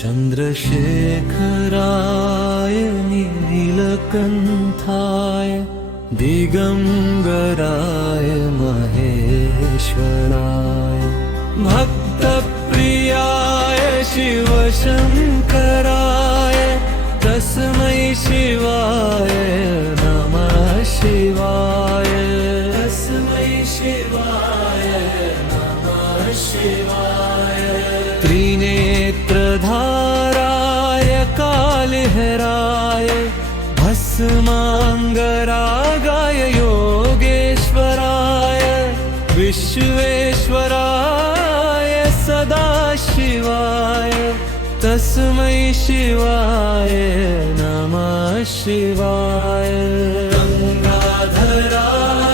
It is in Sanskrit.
चन्द्रशेखराय नीलकण्ठाय दिगम्बराय महेश्वराय भक्तप्रियाय शिवशङ्कराय तस्मै शिवाय नमः शिवाय तस्मै शिवाय नमः शिवाय त्रिनेत्रधाराय कालहराय भस्माङ्गरागाय योगेश्वराय विश्वेश्वराय सदाशिवाय तस्मै शिवाय नमः शिवाय गंगाधराय